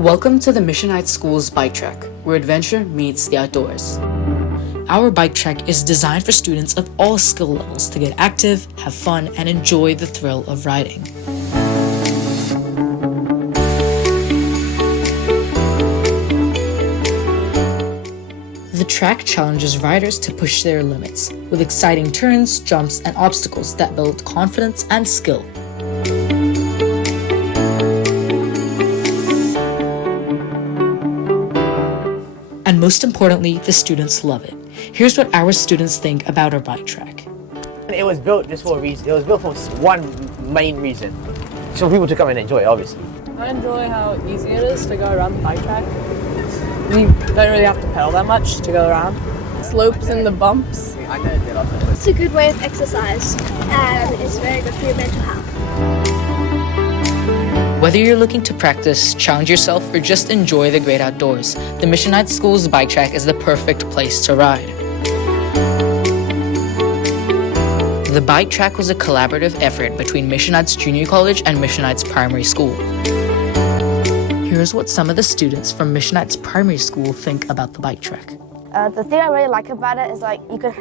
Welcome to the Mission Heights School's bike track, where adventure meets the outdoors. Our bike track is designed for students of all skill levels to get active, have fun, and enjoy the thrill of riding. The track challenges riders to push their limits, with exciting turns, jumps, and obstacles that build confidence and skill. And most importantly, the students love it. Here's what our students think about our bike track. It was built just for a reason. It was built for one main reason. So for people to come and enjoy it, obviously. I enjoy how easy it is to go around the bike track. You don't really have to pedal that much to go around. Slopes and the bumps. It's a good way of exercise and it's very good for your mental health. Whether you're looking to practice, challenge yourself, or just enjoy the great outdoors, the Mission Heights School's bike track is the perfect place to ride. The bike track was a collaborative effort between Mission Heights Junior College and Mission Heights Primary School. Here's what some of the students from Mission Heights Primary School think about the bike track. The thing I really like about it is you could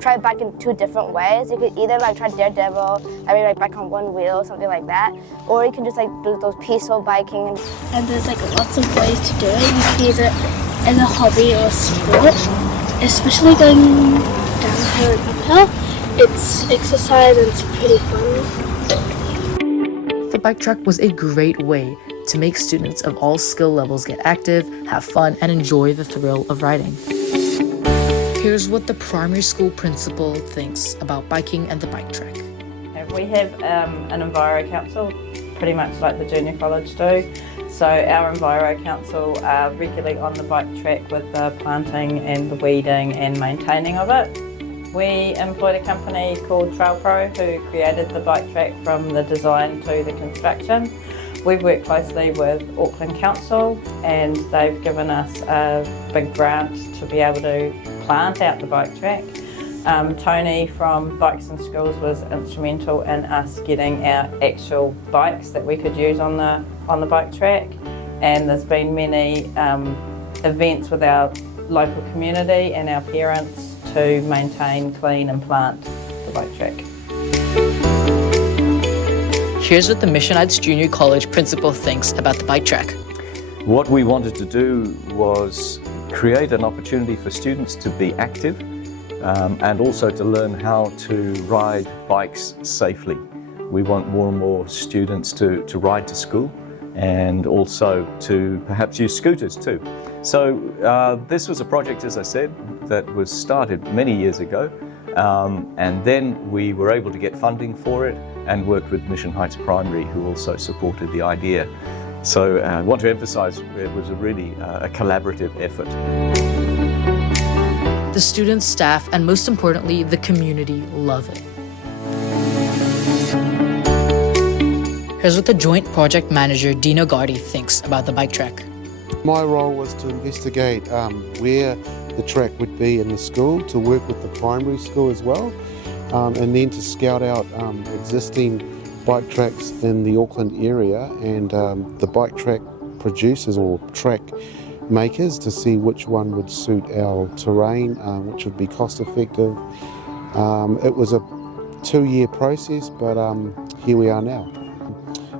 try bike in two different ways. You could either try daredevil, maybe bike on one wheel, something like that, or you can just do those peaceful biking. And there's lots of ways to do it. You can use it as a hobby or a sport, especially going downhill and uphill. It's exercise and it's pretty fun. The bike track was a great way to make students of all skill levels get active, have fun, and enjoy the thrill of riding. Here's what the primary school principal thinks about biking and the bike track. We have an Enviro Council, pretty much like the junior college do. So our Enviro Council are regularly on the bike track with the planting and the weeding and maintaining of it. We employed a company called Trail Pro who created the bike track from the design to the construction. We've worked closely with Auckland Council and they've given us a big grant to be able to plant out the bike track. Tony from Bikes and Schools was instrumental in us getting our actual bikes that we could use on the bike track, and there's been many events with our local community and our parents to maintain, clean and plant the bike track. Here's what the Mission Heights Junior College principal thinks about the bike track. What we wanted to do was create an opportunity for students to be active and also to learn how to ride bikes safely. We want more and more students to ride to school and also to perhaps use scooters too. So this was a project, as I said, that was started many years ago, and then we were able to get funding for it and worked with Mission Heights Primary, who also supported the idea. So I want to emphasize it was really a collaborative effort. The students, staff, and most importantly, the community love it. Here's what the Joint Project Manager, Dino Gardi, thinks about the bike track. My role was to investigate where the track would be in the school, to work with the primary school as well, and then to scout out existing bike tracks in the Auckland area and the bike track producers or track makers to see which one would suit our terrain, which would be cost effective. It was a 2-year process, but here we are now.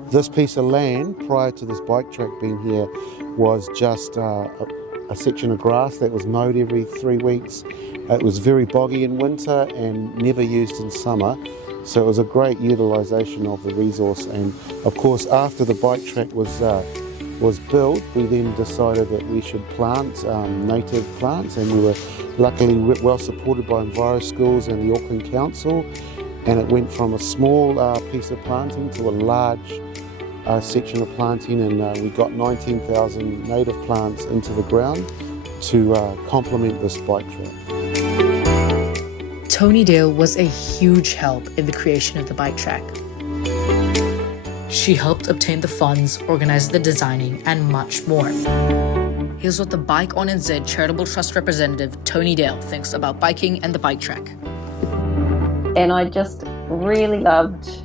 This piece of land prior to this bike track being here was just a section of grass that was mowed every 3 weeks. It was very boggy in winter and never used in summer, so it was a great utilisation of the resource. And of course, after the bike track was built, we then decided that we should plant native plants, and we were luckily well supported by Enviro Schools and the Auckland Council, and it went from a small piece of planting to a large section of planting, and we got 19,000 native plants into the ground to complement this bike track. Tony Dale was a huge help in the creation of the bike track. She helped obtain the funds, organize the designing, and much more. Here's what the Bike on NZ Charitable Trust representative, Tony Dale, thinks about biking and the bike track. And I just really loved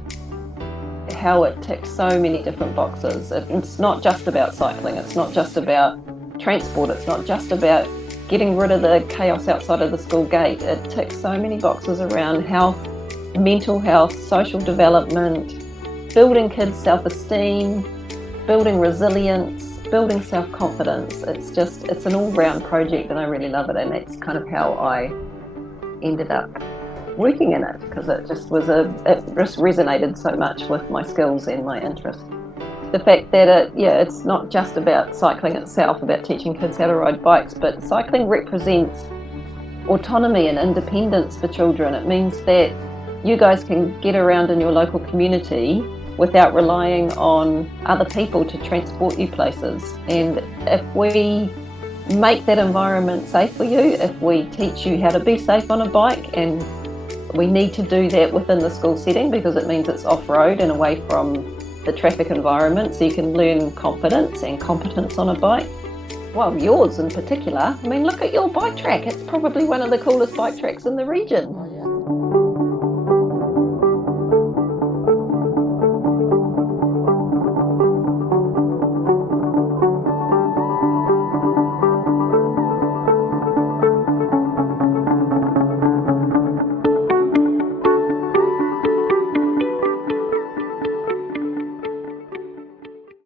how it ticks so many different boxes. It's not just about cycling, it's not just about transport, it's not just about getting rid of the chaos outside of the school gate. It ticks so many boxes around health, mental health, social development, building kids' self-esteem, building resilience, building self-confidence. It's an all-round project and I really love it, and that's kind of how I ended up working in it, because it just resonated so much with my skills and my interest. The fact that it's not just about cycling itself, about teaching kids how to ride bikes, but cycling represents autonomy and independence for children. It means that you guys can get around in your local community without relying on other people to transport you places. And if we make that environment safe for you, if we teach you how to be safe on a bike, and we need to do that within the school setting because it means it's off-road and away from the traffic environment, so you can learn confidence and competence on a bike. Well, yours in particular, I mean, look at your bike track. It's probably one of the coolest bike tracks in the region. Oh, yeah.